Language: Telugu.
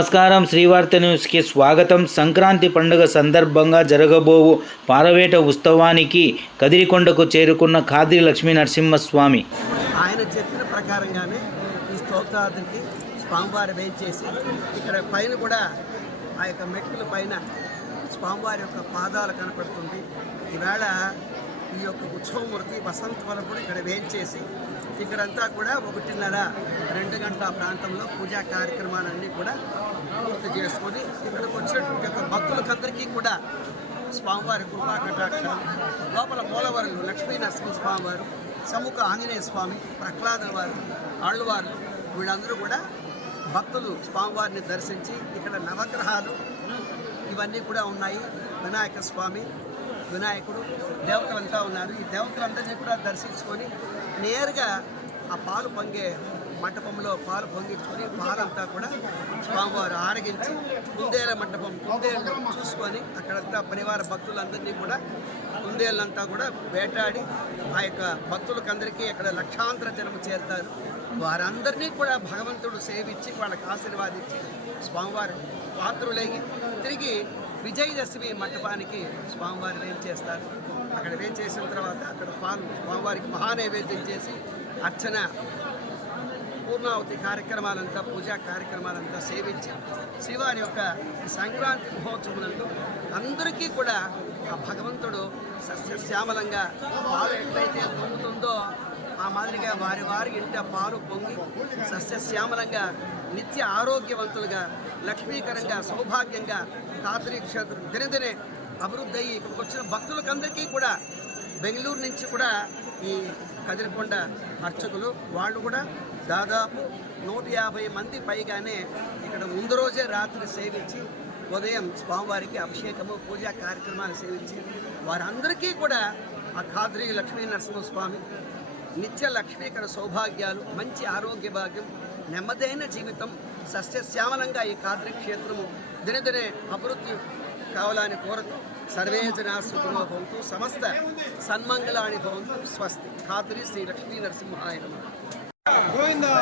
నమస్కారం. శ్రీవార్త న్యూస్కి స్వాగతం. సంక్రాంతి పండుగ సందర్భంగా జరగబోవు పారవేట ఉత్సవానికి కదిరికొండకు చేరుకున్న ఖాద్రి లక్ష్మీ నరసింహస్వామి. ఆయన చెప్పిన ప్రకారంగానే ఈ స్తోత్రానికి స్వామివారి వేయించేసి ఇక్కడ పైన కూడా ఆ యొక్క మెట్ల పైన స్వామివారి యొక్క పాదాలు కనపడుతుంది. ఈవేళ ఈ యొక్క ఉత్సవమూర్తి వసంత వరం కూడా ఇక్కడ వేయించేసి ఇక్కడంతా కూడా 1:30-2 గంటల ప్రాంతంలో పూజా కార్యక్రమాలన్నీ కూడా పూర్తి చేసుకొని ఇక్కడికి వచ్చినటువంటి యొక్క భక్తులకందరికీ కూడా స్వామివారి కృపా కటాక్షం, లోపల మూలవరులు లక్ష్మీ నరసింహ స్వామివారు, సముఖ ఆంజనేయ స్వామి, ప్రహ్లాదుల వారు, ఆళ్ళవారు వీళ్ళందరూ కూడా భక్తులు స్వామివారిని దర్శించి ఇక్కడ నవగ్రహాలు ఇవన్నీ కూడా ఉన్నాయి. వినాయక స్వామి, వినాయకుడు, దేవతలంతా ఉన్నారు. ఈ దేవతలందరినీ కూడా దర్శించుకొని నేరుగా ఆ పాలు పొంగే మంటపంలో పాలు పొంగించుకొని పాలంతా కూడా స్వామివారు ఆరగించి కుందేల మంటపం కుందేళ్ళు చూసుకొని అక్కడంతా పరివార భక్తులందరినీ కూడా కుందేళ్ళంతా కూడా వేటాడి ఆ యొక్క భక్తులకందరికీ అక్కడ లక్షాంతర జనము చేరుతారు. వారందరినీ కూడా భగవంతుడు సేవించి వాళ్ళకి ఆశీర్వాదించి స్వామివారు పాత్రులయ్యి తిరిగి విజయదశమి మంటపానికి స్వామివారి వేయించేస్తారు. అక్కడ వేయించేసిన తర్వాత అక్కడ పాలు స్వామివారికి మహానైవేద్యం చేసి అర్చన, పూర్ణావతి కార్యక్రమాలంతా, పూజా కార్యక్రమాలంతా సేవించి శ్రీవారి యొక్క సంక్రాంతి మహోత్సవంలో అందరికీ కూడా ఆ భగవంతుడు సస్యశ్యామలంగా పాలు ఎట్లయితే పొంగుతుందో ఆ మాదిరిగా వారి వారి ఇంట పాలు పొంగి సస్యశ్యామలంగా నిత్య ఆరోగ్యవంతులుగా లక్ష్మీకరంగా సౌభాగ్యంగా ఖాద్రి క్షేత్రం దినదినే అభివృద్ధి అయ్యి ఇక్కడికి వచ్చిన భక్తులకందరికీ కూడా బెంగళూరు నుంచి కూడా ఈ కదిరికొండ అర్చకులు వాళ్ళు కూడా దాదాపు 150 మంది పైగానే ఇక్కడ ముందు రోజే రాత్రి సేవించి ఉదయం స్వామివారికి అభిషేకము పూజా కార్యక్రమాలు సేవించి వారందరికీ కూడా ఆ ఖాద్రి లక్ష్మీ నరసింహస్వామి నిత్య లక్ష్మీకర సౌభాగ్యాలు, మంచి ఆరోగ్య భాగ్యం, నెమ్మదైన జీవితం, సస్యశ్యామలంగా ఈ ఖాద్రి క్షేత్రము దినదినే అభివృద్ధి కావాలని కోరుతూ సర్వే జనా సుఖినో భవంతు, సమస్త సన్మంగళాని భవంతు, స్వస్తి. ఖాద్రి శ్రీ లక్ష్మీ నరసింహాయ నమః. గోవిందా